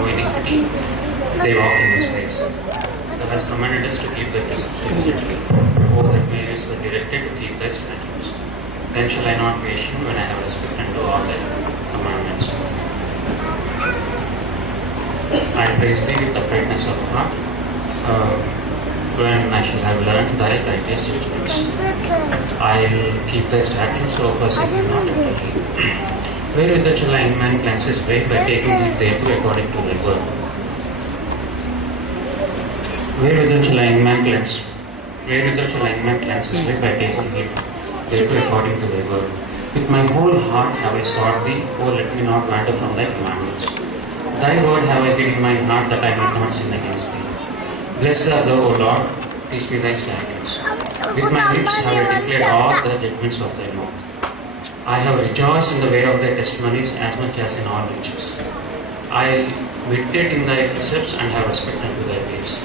no iniquity, they walk in His ways. Thou hast commanded us to keep Thy precepts diligently. O that may is the directed to keep Thy statutes. Then shall I not be ashamed when I have respect unto all Thy commandments. I praise Thee with uprightness of heart, when I shall have learned Thy righteous judgments. I will keep Thy statutes, so forsake me not utterly. Wherewith shall a man cleanse his way? By taking heed thereto according to Thy word. Wherewith shall a man cleanse his way? By taking heed thereto according to Thy word. With my whole heart have I sought Thee, O let me not wander from Thy commandments. Thy word have I hid in my heart, that I might not sin against Thee. Blessed art Thou, O Lord, teach me Thy statutes. With my lips have I declared all the judgments of Thy mouth. I have rejoiced in the way of Thy testimonies as much as in all riches. I meditate in Thy precepts and have respect unto Thy ways.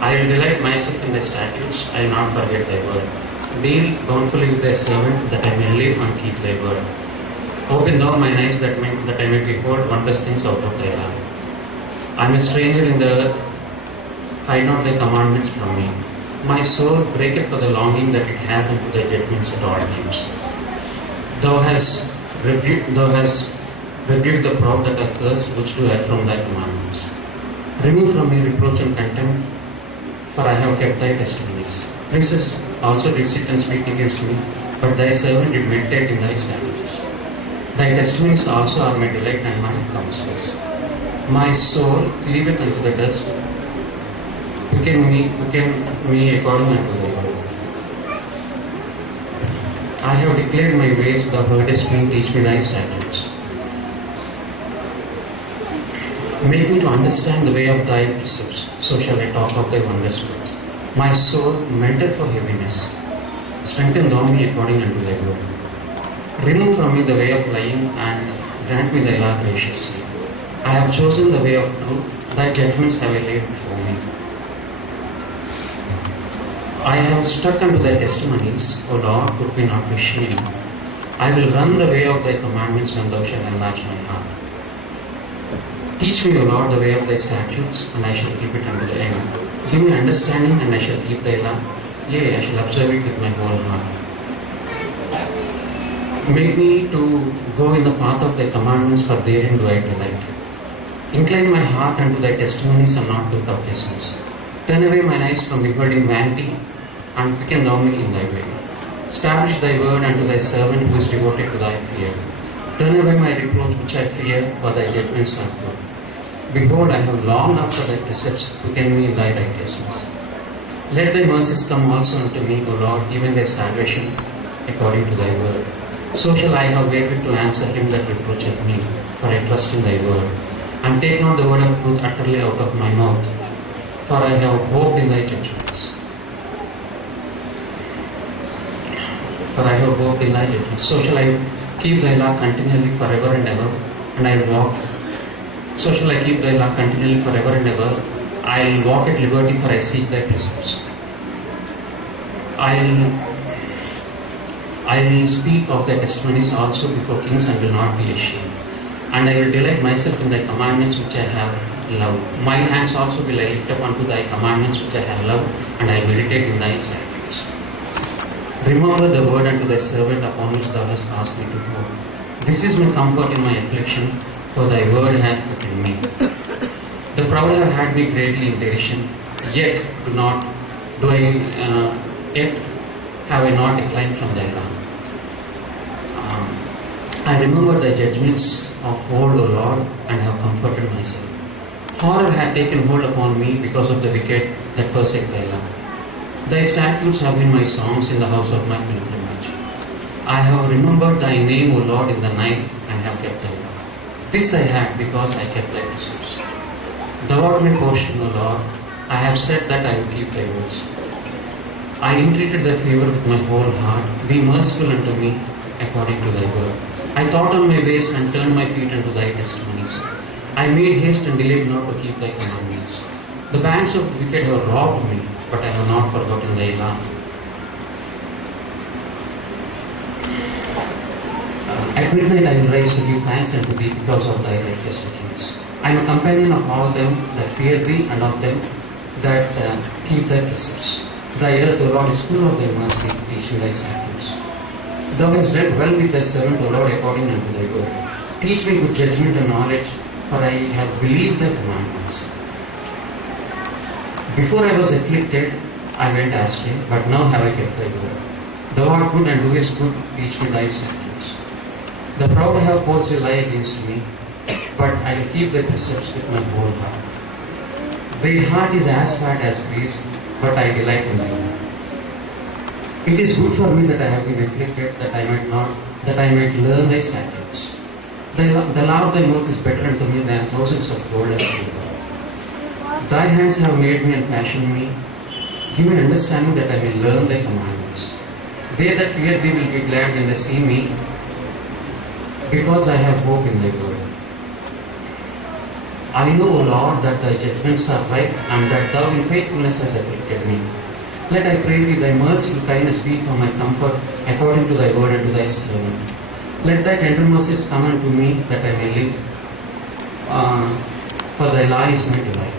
I will delight myself in Thy statutes, I will not forget Thy word. Deal bountifully with Thy servant, that I may live and keep Thy word. Open Thou mine eyes, that I may behold wondrous things out of Thy law. I am a stranger in the earth, hide not Thy commandments from me. My soul breaketh for the longing that it hath unto Thy judgments at all times. Thou hast rebuked the proud that are cursed, which do err from Thy commandments. Remove from me reproach and contempt, for I have kept Thy testimonies. Princes also did sit and speak against me, but Thy servant did meditate in Thy statutes. Thy testimonies also are my delight and my counsels. My soul cleaveth unto the dust. Quicken me according unto Thy word. I have declared my ways, Thou heardest me, teach me Thy statutes. Make me to understand the way of Thy precepts, so shall I talk of Thy wondrous works. My soul melteth for heaviness. Strengthen Thou me according unto Thy word. Remove from me the way of lying, and grant me Thy law graciously. I have chosen the way of truth, Thy judgments have I laid before me. I have stuck unto Thy testimonies, O Lord, put me not to shame. I will run the way of Thy commandments when Thou shalt enlarge my heart. Teach me, O Lord, the way of Thy statutes, and I shall keep it unto the end. Give me understanding, and I shall keep Thy law. Yea, I shall observe it with my whole heart. Make me to go in the path of Thy commandments, for therein do I delight. Incline my heart unto Thy testimonies, and not to covetousness. Turn away mine eyes from beholding vanity, and quicken Thou me in Thy way. Establish Thy word unto Thy servant who is devoted to Thy fear. Turn away my reproach which I fear, for Thy judgments are good. Behold, I have longed after Thy precepts, quicken me in Thy righteousness. Let Thy mercies come also unto me, O Lord, even Thy salvation, according to Thy word. So shall I have wherewith to answer him that reproacheth me, for I trust in Thy word. And take not the word of truth utterly out of my mouth, for I have hoped in Thy judgments. For I have hoped in Thy judgments. So shall I keep Thy law continually forever and ever, and I will walk. So shall I keep Thy law continually forever and ever. I will walk at liberty, for I seek Thy precepts. I will speak of Thy testimonies also before kings, and will not be ashamed. And I will delight myself in Thy commandments which I have loved. My hands also will I lift up unto Thy commandments which I have loved, and I meditate in Thy statutes. Remember the word unto Thy servant upon which Thou hast asked me to hope. This is my comfort in my affliction, for Thy word hath quickened me. The proud have had me greatly in derision, yet have I not declined from Thy law. I remember Thy judgments of old, O Lord, and have comforted myself. Horror had taken hold upon me because of the wicked that forsake Thy law. Thy statutes have been my songs in the house of my pilgrimage. I have remembered Thy name, O Lord, in the night, and have kept Thy law. This I had because I kept Thy precepts. Thou art my portion, O Lord. I have said that I will keep Thy words. I entreated Thy favor with my whole heart. Be merciful unto me according to Thy word. I thought on my ways and turned my feet unto Thy testimonies. I made haste and delayed not to keep Thy commandments. The bands of the wicked have robbed me, but I have not forgotten Thy law. At midnight I will rise to give thanks unto Thee because of Thy righteous judgments. I am a companion of all them that fear thee, and of them that keep thy precepts. Thy earth, O Lord, is full of thy mercy, teach me thy statutes. Thou hast dealt well with thy servant, O Lord, according unto thy word. Teach me good judgment and knowledge, for I have believed thy commandments. Before I was afflicted, I went astray, but now have I kept thy word. Thou art good and doest good, teach me thy statutes. The proud have forced a lie against me, but I will keep thy precepts with my whole heart. Thy heart is as fat as grease, but I delight in thee. It is good for me that I have been afflicted, that I might learn thy statutes. The law of thy mouth is better unto me than thousands of gold and silver. Thy hands have made me and fashioned me. Give me understanding that I may learn thy commandments. They that fear thee will be glad when they see me, because I have hope in thy word. I know, O Lord, that thy judgments are right, and that thou in faithfulness hast afflicted me. Let I pray thee, thy mercy and kindness be for my comfort, according to thy word and to thy servant. Let thy tender mercies come unto me, that I may live, for thy law is my delight.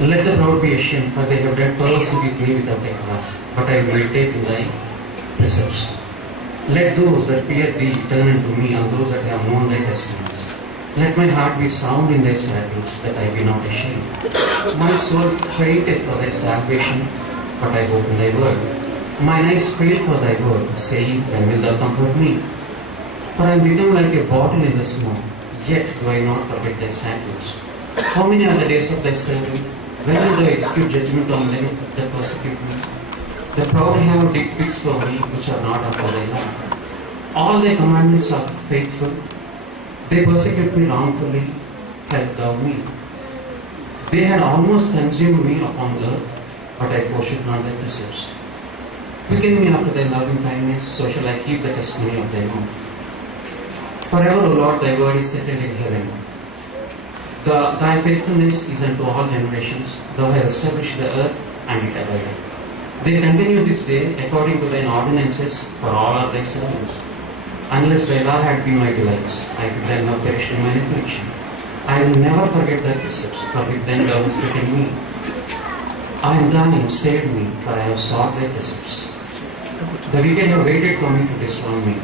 Let the proud be ashamed, for they have done perversely with me without a cause, but I will meditate in thy precepts. Let those that fear thee turn unto me, and those that have known thy testimonies. Let my heart be sound in thy statutes, that I be not ashamed. My soul fainteth for thy salvation, but I hope in thy word. Mine eyes fail for thy word, saying, when wilt thou comfort me? For I am become like a bottle in the snow, yet do I not forget thy statutes. How many are the days of thy servant? When will thou execute judgment on them that persecute me? The proud have dig pits for me, which are not after thy law. All thy commandments are faithful. They persecute me wrongfully, help thou me. They had almost consumed me upon earth, but I forsook not thy precepts. Quicken me after thy loving kindness, so shall I keep the testimony of thy mouth. Forever, O Lord, thy word is settled in heaven. Thy faithfulness is unto all generations. Thou hast established the earth, and it abideth. They continue this day according to thine ordinances, for all are thy servants. Unless thy law had been my delights, I could then have perished in my affliction. I will never forget thy precepts, for with them thou hast taken me. I am thine, save me, for I have sought thy precepts. The wicked have waited for me to destroy me.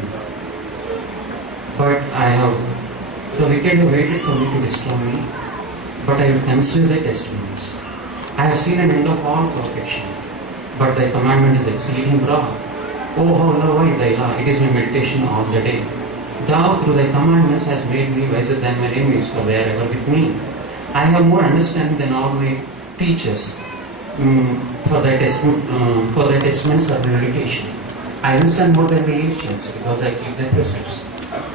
The wicked have waited for me to destroy me, but I will consider thy testimonies. I have seen an end of all perfection, but thy commandment is exceeding broad. Oh, how love I thy law, it is my meditation all the day. Thou, through thy commandments, hast made me wiser than my enemies, for they are ever with me. I have more understanding than all my teachers, for thy testaments are my meditation. I understand more than my ancients, because I keep thy precepts.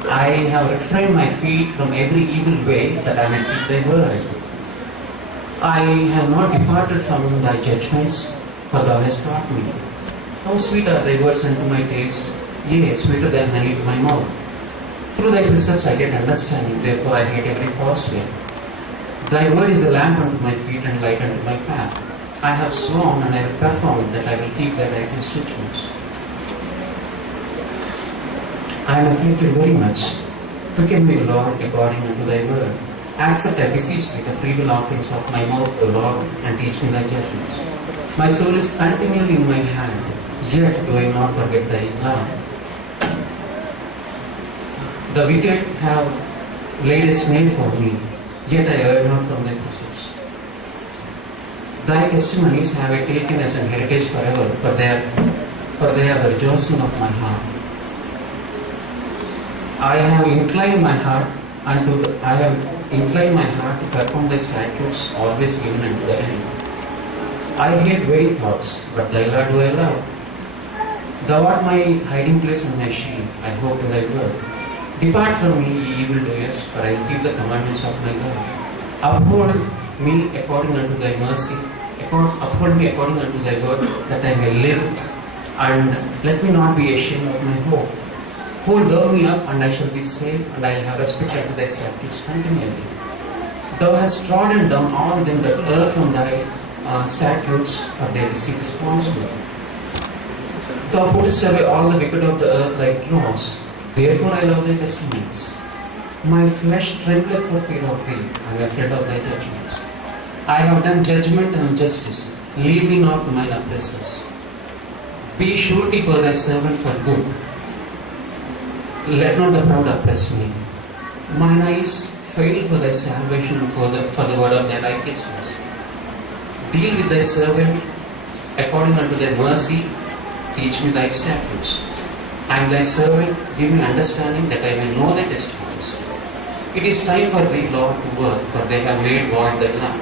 I have refrained my feet from every evil way, that I may keep thy word. I have not departed from thy judgments, for thou hast taught me. How sweet are thy words unto my taste, yea, sweeter than honey to my mouth. Through thy precepts I get understanding, therefore I hate every false way. Thy word is a lamp unto my feet and light unto my path. I have sworn and I will perform it, that I will keep thy righteous judgments. I am afflicted very much. Quicken me, Lord, according unto thy word. Accept, I beseech thee, the freewill offerings of my mouth, O Lord, and teach me thy judgments. My soul is continually in my hand, yet do I not forget thy law. The wicked have laid a snare for me, yet I err not from thy precepts. Thy testimonies have I taken as an heritage forever, for they are the rejoicing of my heart. I have inclined my heart to perform thy statutes, always given unto the end. I hate vain thoughts, but thy law do I love. Thou art my hiding place and my shield. I hope in thy word. Depart from me, ye evildoers, for I will keep the commandments of my God. Uphold me according unto thy mercy. Uphold me according unto thy word, that I may live, and let me not be ashamed of my hope. Hold thou me up, and I shall be safe, and I will have respect unto thy statutes continually. Thou hast trodden down all them that err from thy statutes, for they receive responsibly. Thou puttest away all the wicked of the earth like dross. Therefore I love thy testimonies. My flesh trembleth for fear of thee, I am afraid of thy judgments. I have done judgment and justice. Leave me not to mine oppressors. Be surety for thy servant for good. Let not the proud oppress me. Mine eyes fail for thy salvation and for the word of thy righteousness. Deal with thy servant according unto thy mercy. Teach me thy statutes. I am thy servant. Give me understanding that I may know thy testimonies. It is time for thee, Lord, to work, for they have made void thy law.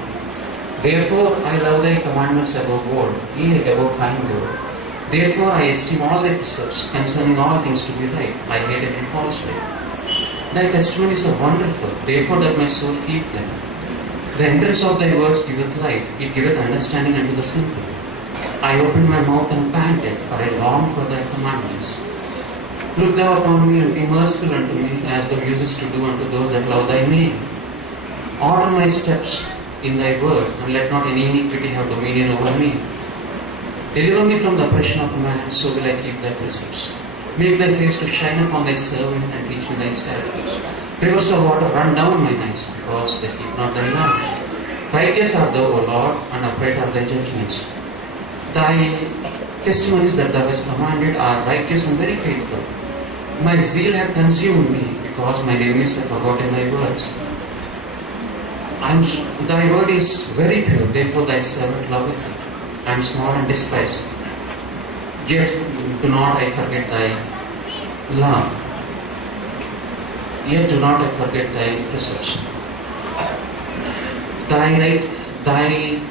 Therefore I love thy commandments above gold, yea, above fine gold. Therefore I esteem all thy precepts concerning all things to be right. I hate every false way. Thy testimonies are wonderful, therefore doth my soul keep them. The entrance of thy words giveth life, it giveth understanding unto the simple. I opened my mouth and panted, for I long for thy commandments. Look thou upon me and be merciful unto me, as thou usest to do unto those that love thy name. Order my steps in thy word, and let not any iniquity have dominion over me. Deliver me from the oppression of man, so will I keep thy precepts. Make thy face to shine upon thy servant, and teach me thy statutes. Rivers of water run down mine eyes, because they keep not thy law. Righteous art thou, O Lord, and upright are thy judgments. Thy testimonies that thou hast commanded are righteous and very faithful. My zeal hath consumed me, because mine enemies have forgotten thy words. Thy word is very pure, therefore thy servant loveth thee. I am small and despised, yet do not I forget thy law. Yet do not I forget thy precepts. Thy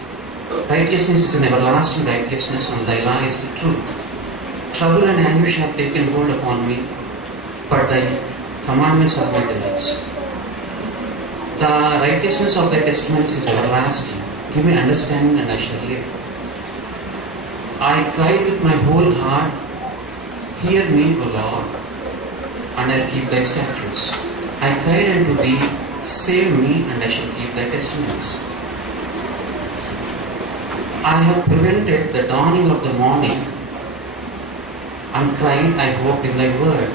righteousness is an everlasting righteousness, and thy law is the truth. Trouble and anguish have taken hold upon me, but thy commandments are my delights. The righteousness of thy testimonies is everlasting. Give me understanding, and I shall live. I cried with my whole heart, hear me, O Lord, and I'll keep thy statutes. I cried unto thee, save me, and I shall keep thy testimonies. I have prevented the dawning of the morning, and cried, I hope in thy word.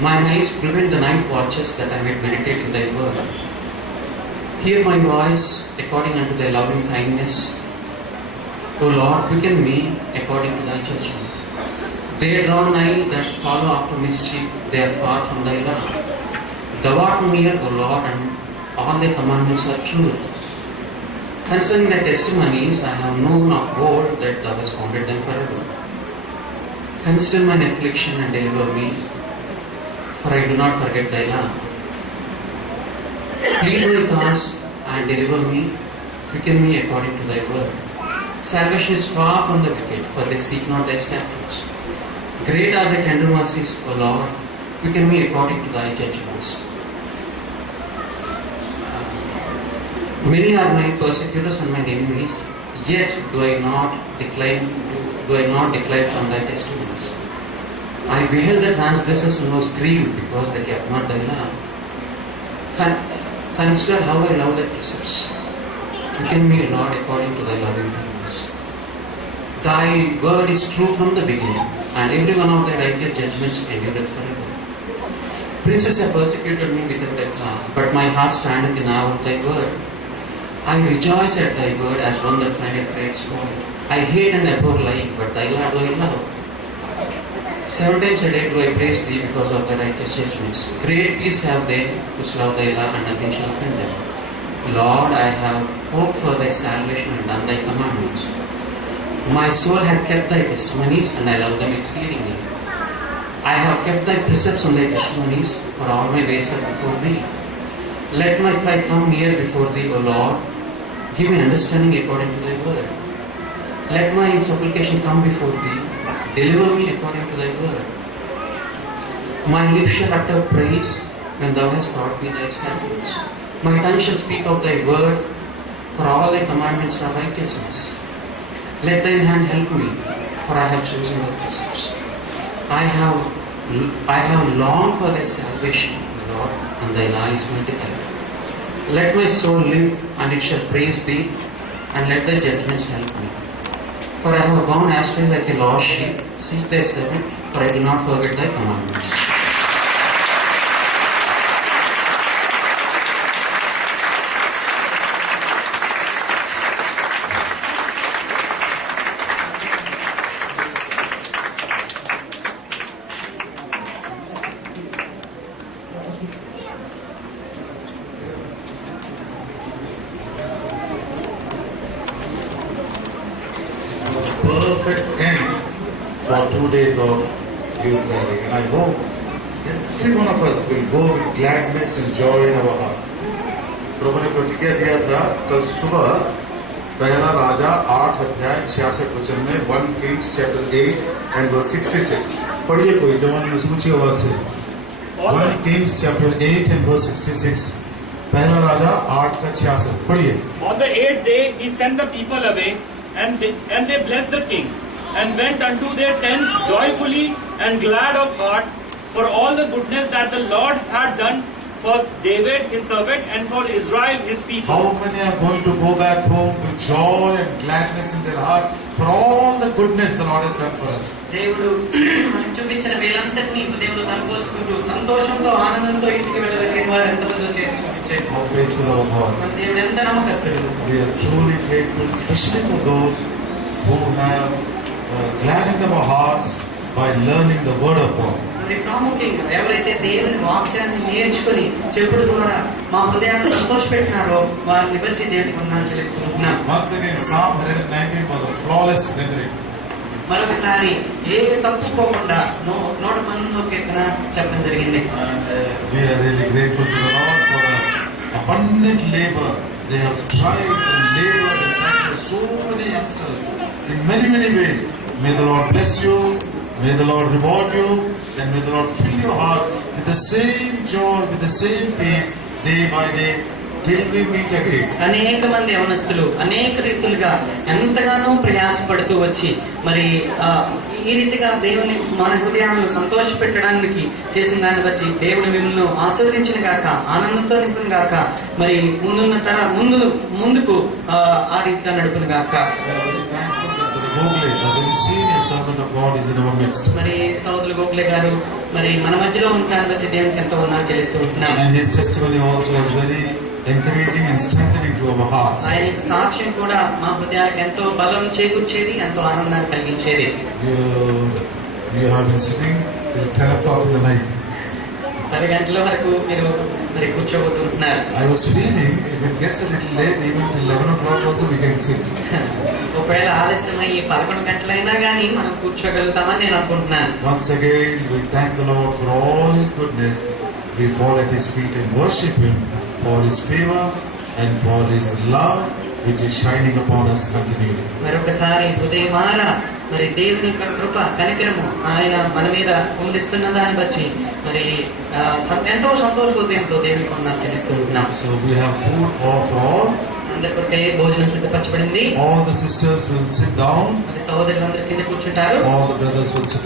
Mine eyes prevent the night watches, that I may meditate in thy word. Hear my voice according unto thy loving kindness. O Lord, quicken me according to thy judgment. They draw nigh that follow after mischief, they are far from thy law. Thou art near, O Lord, and all thy commandments are truth. Concerning thy testimonies, I have known of old that thou hast founded them forever. Consider mine affliction and deliver me, for I do not forget thy law. Plead my cause and deliver me, quicken me according to thy word. Salvation is far from the wicked, for they seek not thy statutes. Great are thy tender mercies, O Lord, quicken me according to thy judgments. Many are my persecutors and my enemies, yet do I not decline from thy testimonies. I beheld the transgressors and was grieved, because they kept not thy law. Consider how I love thy precepts. Quicken me, Lord, according to thy loving kindness. Thy word is true from the beginning, and every one of thy righteous judgments endureth forever. Princes have persecuted me without a cause, but my heart standeth in awe of thy word. I rejoice at thy word as one that findeth great spoil. I hate and abhor lying, but thy law do I love. 7 times a day do I praise thee because of thy righteous judgments. Great peace have they which love thy law, and nothing shall offend them. Lord, I have hoped for thy salvation and done thy commandments. My soul hath kept thy testimonies, and I love them exceedingly. I have kept thy precepts and thy testimonies, for all my ways are before thee. Let my cry come near before thee, O Lord. Give me understanding according to thy word. Let my supplication come before thee. Deliver me according to thy word. My lips shall utter praise when thou hast taught me thy statutes. My tongue shall speak of thy word, for all thy commandments are righteousness. Let thine hand help me, for I have chosen thy precepts. I have longed for thy salvation, Lord, and thy law is my delight. Let my soul live, and it shall praise thee, and let thy judgments help me. For I have gone astray like a lost sheep. Seek thy servant, for I do not forget thy commandments. perfect end for 2 days of youth rally. And I hope every one of us will go with gladness and joy in our heart. प्रभु ने प्रतिज्ञा दिया था कल सुबह पहला राजा 8 अध्याय 66 वचन में 1 Kings chapter 8 and verse 66. पढ़िए कोई जवान में ऊंची आवाज से 1 Kings chapter 8 and verse 66. पहला राजा 8 का 66 पढ़िए. On the 8th day he sent the people away, and they blessed the king, and went unto their tents joyfully and glad of heart, for all the goodness that the Lord had done for David his servant and for Israel his people. How many are going to go back home with joy and gladness in their heart for all the goodness the Lord has done for us? దేవుడు చూపించిన వేలంతటినీ దేవుడు తనకోసుకుంటూ సంతోషంతో ఆనందంతో ఇంటికి వెళ్ళగలిగిన వారు ఎంతమందో చూపించారు. How faithful our God. దేవుడు ఎంత నమ్మకస్తుడు. We are truly faithful, especially for those who have gladdened our hearts by learning the word of God. మరి ప్రాముఖ్యంగా ఎవరైతే దేవుని వాక్యాన్ని నేర్చుకుని చెప్పుడు ద్వారా మా హృదయాన్ని సంతోషపెట్టినారో వారిని బట్టి దేవునికి వందనాలు చెల్లిస్తున్నాం. Once again, Psalm 119 was a flawless rendering. మరొకసారి ఏ తప్పుకోకుండా 119వ కీర్తన చెప్పడం జరిగింది. And we are really grateful to the Lord for the abundant labor they have strived and labored and sacrificed so many youngsters in many ways. May the Lord bless you. May the Lord reward you, and may the Lord fill your heart with the same joy, with the same peace, day by day, till we meet again. అనేక మంది యవనస్తులు అనేక రీతులుగా ఎంతగానో ప్రయాసపడుతూ వచ్చి మరి ఈ రీతిగా దేవుని మన హృదయాలను సంతోషపెట్టడానికి చేసిన దాన్ని బట్టి దేవుని మిమ్మల్ని ఆశీర్వదించిన గాక, ఆనందంతో నింపును గాక, మరి ముందుకు ఆ రీతిగా నడుపును గాక. మరి సోదరులు గోఖలే గారు మరి మన మధ్యలో ఉంటారని బట్టి దేవునికి ఎంతో వందనాలు చెల్లిస్తూ ఉంటున్నాం. And his testimony also was very encouraging and strengthening to our hearts. ఆయన సాక్ష్యం కూడా మా హృదయాలకు ఎంతో బలం చేకూర్చేది, ఎంతో ఆనందాన్ని కలిగించేది. You have been sitting till 10 o'clock in the night. 10 గంటల వరకు మీరు మరి కూర్చోబోతుంటున్నారు. I was feeling if it gets a little late, even till 11 o'clock also we can sit. ఒకవేళ ఆలస్యమై 11 గంటలైనా కానీ మనం కూర్చోగలుగుతామని నేను అనుకుంటున్నాను. Once again we thank the Lord for all his goodness. We fall at his feet and worship him for his favor and for his love which is shining upon us continually. మరొకసారి ఉదయమాన మరి దేవుని యొక్క కృప కనికరము ఆయన మన మీద ఉండిస్తున్న దాన్ని బట్టి మరి ఎంతో సంతోషంతో దేవునికి వందనాలు చెల్లిస్తున్నాం. So we have food for all. అందరికొకే భోజనం సిద్ధపరచబడింది. All the sisters will sit down. మరి సహోదరులందరూ కింద కూర్చుంటారు. All the brothers will sit